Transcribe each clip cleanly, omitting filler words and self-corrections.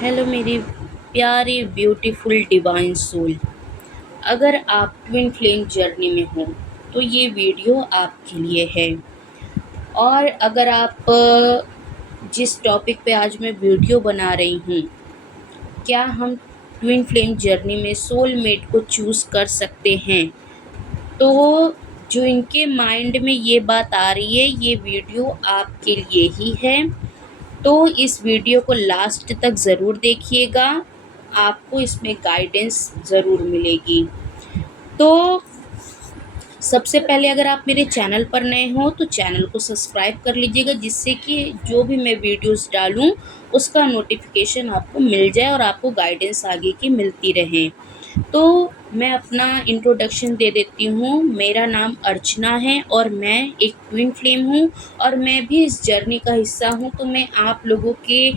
Hello मेरी प्यारी beautiful divine soul. अगर आप ट्विन फ्लेम जर्नी में हो तो ये वीडियो आपके लिए है। और अगर आप जिस टॉपिक पे आज मैं वीडियो बना रही हूँ, क्या हम ट्विन फ्लेम जर्नी में सोलमेट को चूज़ कर सकते हैं, तो जो इनके माइंड में ये बात आ रही है, ये वीडियो आपके लिए ही है। तो इस वीडियो को लास्ट तक ज़रूर देखिएगा, आपको इसमें गाइडेंस ज़रूर मिलेगी। तो सबसे पहले अगर आप मेरे चैनल पर नए हो तो चैनल को सब्सक्राइब कर लीजिएगा, जिससे कि जो भी मैं वीडियोस डालूं उसका नोटिफिकेशन आपको मिल जाए और आपको गाइडेंस आगे की मिलती रहे। तो मैं अपना इंट्रोडक्शन दे देती हूँ। मेरा नाम अर्चना है और मैं एक ट्विन फ्लेम हूँ और मैं भी इस जर्नी का हिस्सा हूँ। तो मैं आप लोगों के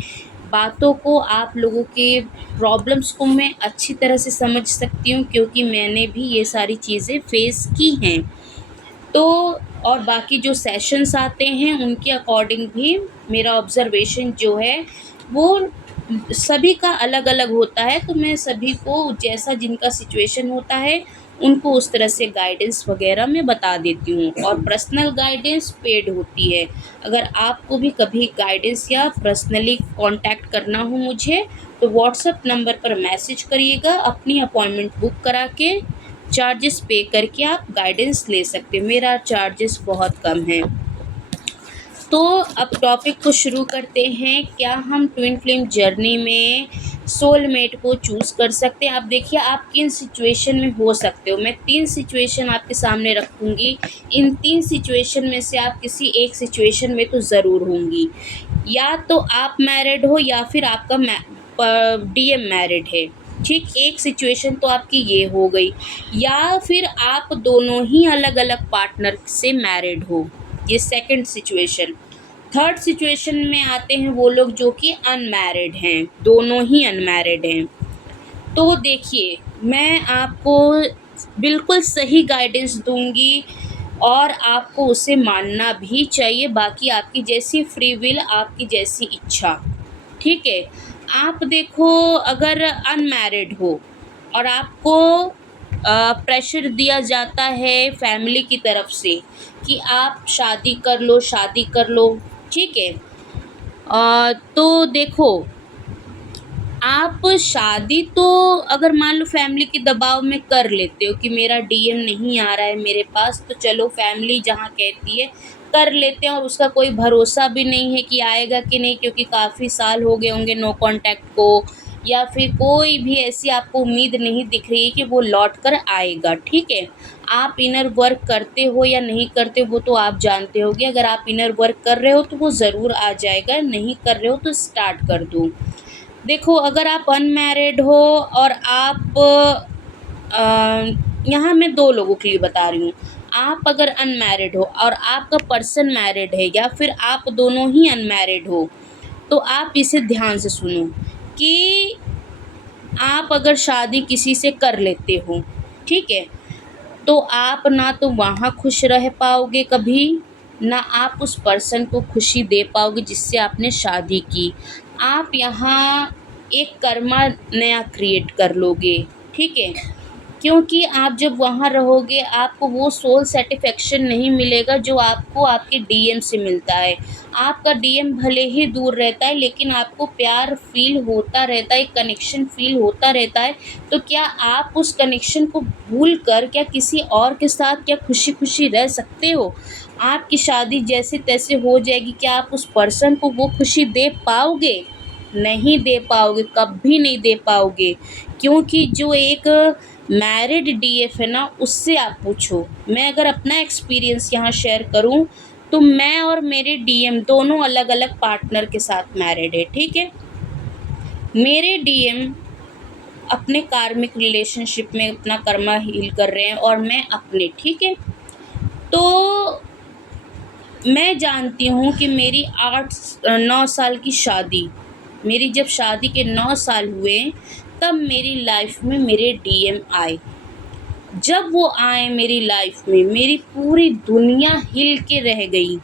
बातों को, आप लोगों के प्रॉब्लम्स को मैं अच्छी तरह से समझ सकती हूँ, क्योंकि मैंने भी ये सारी चीज़ें फेस की हैं। तो और बाकी जो सेशंस आते हैं उनके अकॉर्डिंग भी मेरा ऑब्ज़र्वेशन जो है वो सभी का अलग-अलग होता है। तो मैं सभी को जैसा जिनका सिचुएशन होता है उनको उस तरह से गाइडेंस वग़ैरह मैं बता देती हूँ, और पर्सनल गाइडेंस पेड होती है। अगर आपको भी कभी गाइडेंस या पर्सनली कॉन्टैक्ट करना हो मुझे, तो व्हाट्सएप नंबर पर मैसेज करिएगा, अपनी अपॉइंटमेंट बुक करा के चार्जेस पे करके आप गाइडेंस ले सकते हैं। मेरा चार्जेस बहुत कम है। तो अब टॉपिक को शुरू करते हैं। क्या हम ट्विन फ्लेम जर्नी में सोलमेट को चूज़ कर सकते हैं? अब देखिए, आप किन सिचुएशन में हो सकते हो। मैं 3 सिचुएशन आपके सामने रखूँगी। इन 3 सिचुएशन में से आप किसी एक सिचुएशन में तो ज़रूर होंगी। या तो आप मैरिड हो या फिर आपका डीएम मैरिड है। ठीक, एक सिचुएशन तो आपकी ये हो गई। या फिर आप दोनों ही अलग-अलग पार्टनर से मैरिड हो, ये सेकंड सिचुएशन। थर्ड सिचुएशन में आते हैं वो लोग जो कि अनमैरिड हैं, दोनों ही अनमैरिड हैं। तो देखिए, मैं आपको बिल्कुल सही गाइडेंस दूँगी और आपको उसे मानना भी चाहिए। बाकी आपकी जैसी फ्री विल, आपकी जैसी इच्छा, ठीक है? आप देखो, अगर अनमैरिड हो और आपको प्रेशर दिया जाता है फैमिली की तरफ से कि आप शादी कर लो, ठीक है? तो देखो, आप शादी तो अगर मान लो फैमिली के दबाव में कर लेते हो कि मेरा डीएम नहीं आ रहा है मेरे पास, तो चलो फैमिली जहाँ कहती है कर लेते हैं, और उसका कोई भरोसा भी नहीं है कि आएगा कि नहीं, क्योंकि काफ़ी साल हो गए होंगे नो कांटेक्ट को, या फिर कोई भी ऐसी आपको उम्मीद नहीं दिख रही है कि वो लौट कर आएगा, ठीक है? आप इनर वर्क करते हो या नहीं करते वो तो आप जानते होगे। अगर आप इनर वर्क कर रहे हो तो वो ज़रूर आ जाएगा, नहीं कर रहे हो तो स्टार्ट कर दो। देखो, अगर आप अनमैरिड हो और आप यहाँ मैं 2 लोगों के लिए बता रही हूँ। आप अगर अनमैरिड हो और आपका पर्सन मैरिड है, या फिर आप दोनों ही अनमैरिड हो, तो आप इसे ध्यान से सुनो कि आप अगर शादी किसी से कर लेते हो, ठीक है? तो आप ना तो वहाँ खुश रह पाओगे कभी, ना आप उस पर्सन को खुशी दे पाओगे जिससे आपने शादी की। आप यहाँ एक कर्मा नया क्रिएट कर लोगे, ठीक है? क्योंकि आप जब वहाँ रहोगे आपको वो सोल सैटिस्फैक्शन नहीं मिलेगा जो आपको आपके डीएम से मिलता है। आपका डीएम भले ही दूर रहता है, लेकिन आपको प्यार फ़ील होता रहता है, कनेक्शन फ़ील होता रहता है। तो क्या आप उस कनेक्शन को भूल कर क्या किसी और के साथ क्या खुशी-खुशी रह सकते हो? आपकी शादी जैसे-तैसे हो जाएगी, क्या आप उस पर्सन को वो खुशी दे पाओगे? नहीं दे पाओगे, कभी नहीं दे पाओगे। क्योंकि जो एक मैरिड डीएफ है ना, उससे आप पूछो। मैं अगर अपना एक्सपीरियंस यहाँ शेयर करूँ, तो मैं और मेरे डीएम दोनों अलग-अलग पार्टनर के साथ मैरिड है, ठीक है? मेरे डीएम अपने कार्मिक रिलेशनशिप में अपना कर्मा हील कर रहे हैं और मैं अपने, ठीक है? तो मैं जानती हूँ कि मेरी 9 साल की शादी, मेरी जब शादी के 9 साल हुए, तब मेरी लाइफ में मेरे डीएम आए। जब वो आए मेरी लाइफ में, मेरी पूरी दुनिया हिल के रह गई।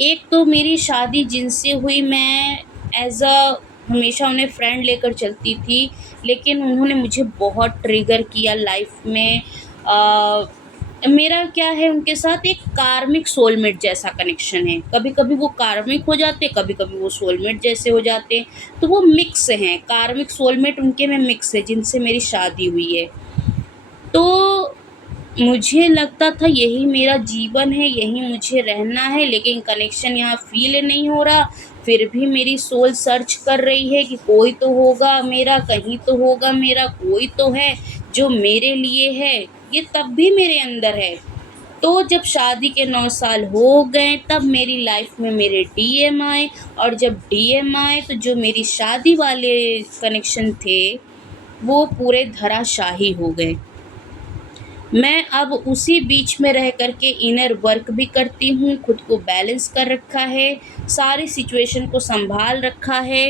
एक तो मेरी शादी जिनसे हुई, मैं एज़ अ हमेशा उन्हें फ्रेंड लेकर चलती थी, लेकिन उन्होंने मुझे बहुत ट्रिगर किया लाइफ में। मेरा क्या है उनके साथ एक कार्मिक सोलमेट जैसा कनेक्शन है। कभी-कभी वो कार्मिक हो जाते, कभी-कभी वो सोलमेट जैसे हो जाते। तो वो मिक्स हैं, कार्मिक सोलमेट उनके में मिक्स है जिनसे मेरी शादी हुई है। तो मुझे लगता था यही मेरा जीवन है, यहीं मुझे रहना है, लेकिन कनेक्शन यहाँ फ़ील नहीं हो रहा। फिर भी मेरी सोल सर्च कर रही है कि कोई तो होगा मेरा, कहीं तो होगा मेरा, कोई तो है जो मेरे लिए है। ये तब भी मेरे अंदर है। तो जब शादी के 9 साल हो गए तब मेरी लाइफ में मेरे डीएम आए, और जब डीएम आए तो जो मेरी शादी वाले कनेक्शन थे, वो पूरे धराशाही हो गए। मैं अब उसी बीच में रह कर के इनर वर्क भी करती हूँ, खुद को बैलेंस कर रखा है, सारी सिचुएशन को सँभाल रखा है।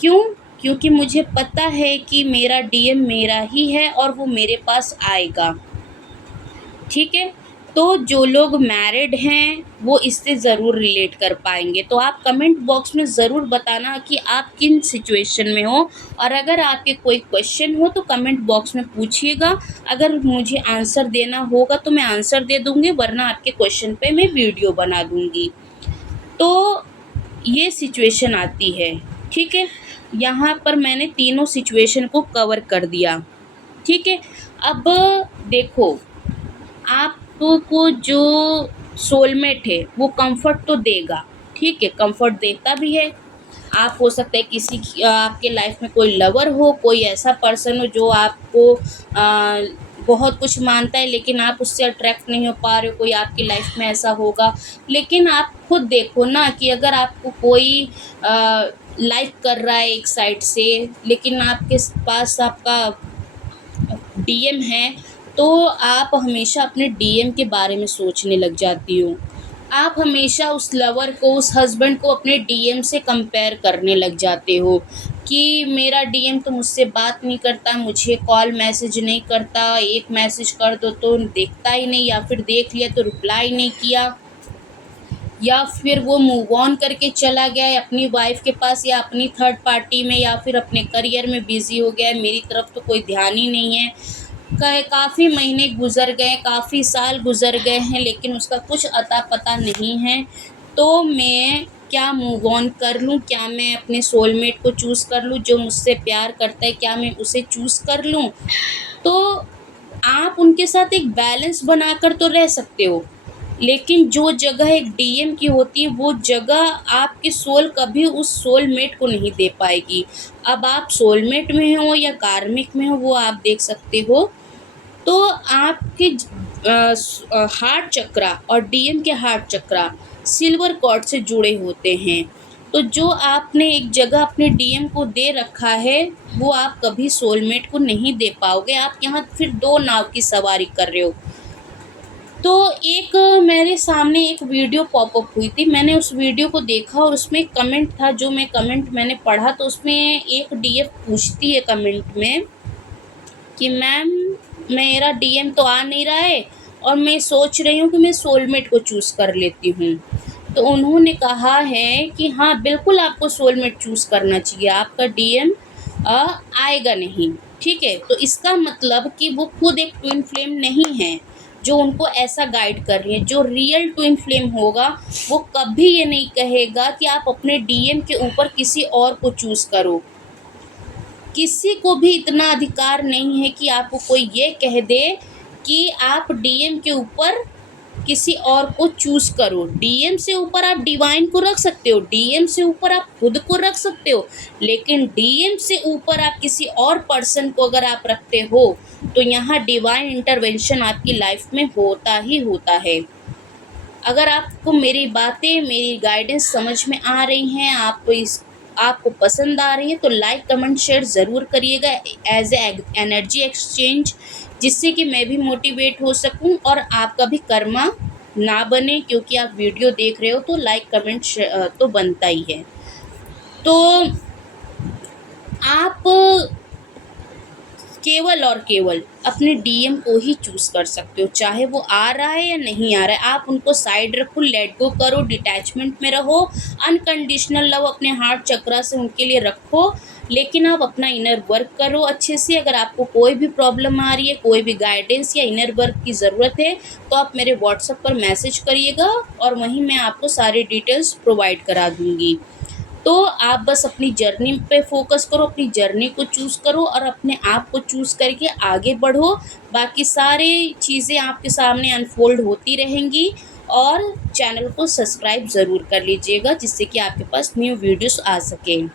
क्यों? क्योंकि मुझे पता है कि मेरा डीएम मेरा ही है और वो मेरे पास आएगा। ठीक है? तो जो लोग मैरिड हैं, वो इससे ज़रूर रिलेट कर पाएँगे। तो आप कमेंट बॉक्स में ज़रूर बताना कि आप किन सिचुएशन में हो, और अगर आपके कोई क्वेश्चन हो तो कमेंट बॉक्स में पूछिएगा। अगर मुझे आंसर देना होगा तो मैं आंसर दे दूँगी, वरना आपके क्वेश्चन पे मैं वीडियो बना दूँगी। तो ये सिचुएशन आती है, ठीक है? यहाँ पर मैंने तीनों सिचुएशन को कवर कर दिया, ठीक है? अब देखो, आपको जो सोलमेट है वो कंफर्ट तो देगा, ठीक है, कंफर्ट देता भी है। आप हो सकता है किसी की आपके लाइफ में कोई लवर हो, कोई ऐसा पर्सन हो जो आपको बहुत कुछ मानता है, लेकिन आप उससे अट्रैक्ट नहीं हो पा रहे हो, कोई आपकी लाइफ में ऐसा होगा। लेकिन आप खुद देखो ना कि अगर आपको कोई लाइक कर रहा है एक साइड से, लेकिन आपके पास आपका डीएम है, तो आप हमेशा अपने डीएम के बारे में सोचने लग जाती हो। आप हमेशा उस लवर को, उस हस्बैंड को अपने डीएम से कंपेयर करने लग जाते हो कि मेरा डीएम तो मुझसे बात नहीं करता, मुझे कॉल मैसेज नहीं करता, एक मैसेज कर दो तो देखता ही नहीं, या फिर देख लिया तो रिप्लाई नहीं किया, या फिर वो मूव ऑन करके चला गया है अपनी वाइफ के पास, या अपनी थर्ड पार्टी में, या फिर अपने करियर में बिज़ी हो गया है, मेरी तरफ तो कोई ध्यान ही नहीं है। काफ़ी महीने गुज़र गए, काफ़ी साल गुज़र गए हैं, लेकिन उसका कुछ अता पता नहीं है। तो मैं क्या मूव ऑन कर लूँ? क्या मैं अपने सोलमेट को चूज़ कर लूँ जो मुझसे प्यार करता है? क्या मैं उसे चूज़ कर लूँ? तो आप उनके साथ एक बैलेंस बनाकर तो रह सकते हो, लेकिन जो जगह एक डीएम की होती है, वो जगह आपकी सोल कभी उस सोलमेट को नहीं दे पाएगी। अब आप सोलमेट में हो या कार्मिक में हो, वो आप देख सकते हो। तो आपके हार्ट चक्रा और डीएम के हार्ट चक्रा सिल्वर कॉर्ड से जुड़े होते हैं। तो जो आपने एक जगह अपने डीएम को दे रखा है, वो आप कभी सोलमेट को नहीं दे पाओगे। आप यहाँ फिर 2 नाव की सवारी कर रहे हो। तो एक मेरे सामने एक वीडियो पॉपअप हुई थी, मैंने उस वीडियो को देखा और उसमें एक कमेंट था, जो मैं कमेंट मैंने पढ़ा, तो उसमें एक डीएफ पूछती है कमेंट में कि मैम, मेरा डीएम तो आ नहीं रहा है और मैं सोच रही हूँ कि मैं सोलमेट को चूज़ कर लेती हूँ। तो उन्होंने कहा है कि हाँ, बिल्कुल आपको सोलमेट चूज़ करना चाहिए, आपका डीएम आएगा नहीं, ठीक है? तो इसका मतलब कि वो खुद एक ट्विन फ्लेम नहीं है जो उनको ऐसा गाइड कर रही है। जो रियल ट्विन फ्लेम होगा, वो कभी ये नहीं कहेगा कि आप अपने डीएम के ऊपर किसी और को चूज़ करो। किसी को भी इतना अधिकार नहीं है कि आपको कोई ये कह दे कि आप डीएम के ऊपर किसी और को चूज़ करो। डीएम से ऊपर आप डिवाइन को रख सकते हो, डीएम से ऊपर आप खुद को रख सकते हो, लेकिन डीएम से ऊपर आप किसी और पर्सन को अगर आप रखते हो, तो यहाँ डिवाइन इंटरवेंशन आपकी लाइफ में होता ही होता है। अगर आपको मेरी बातें, मेरी गाइडेंस समझ में आ रही हैं, आपको पसंद आ रही है, तो लाइक कमेंट शेयर ज़रूर करिएगा एज ए एनर्जी एक्सचेंज, जिससे कि मैं भी मोटिवेट हो सकूं और आपका भी कर्मा ना बने। क्योंकि आप वीडियो देख रहे हो तो लाइक कमेंट तो बनता ही है। तो आप केवल और केवल अपने डीएम को ही चूज़ कर सकते हो, चाहे वो आ रहा है या नहीं आ रहा है। आप उनको साइड रखो, लेट गो करो, डिटैचमेंट में रहो, अनकंडीशनल लव अपने हार्ट चक्रा से उनके लिए रखो, लेकिन आप अपना इनर वर्क करो अच्छे से। अगर आपको कोई भी प्रॉब्लम आ रही है, कोई भी गाइडेंस या इनर वर्क की ज़रूरत है, तो आप मेरे व्हाट्सएप पर मैसेज करिएगा और वहीं मैं आपको सारी डिटेल्स प्रोवाइड करा दूँगी। तो आप बस अपनी जर्नी पे फ़ोकस करो, अपनी जर्नी को चूज़ करो और अपने आप को चूज़ करके आगे बढ़ो। बाकी सारी चीज़ें आपके सामने अनफ़ोल्ड होती रहेंगी। और चैनल को सब्सक्राइब ज़रूर कर लीजिएगा, जिससे कि आपके पास न्यू वीडियोस आ सकें।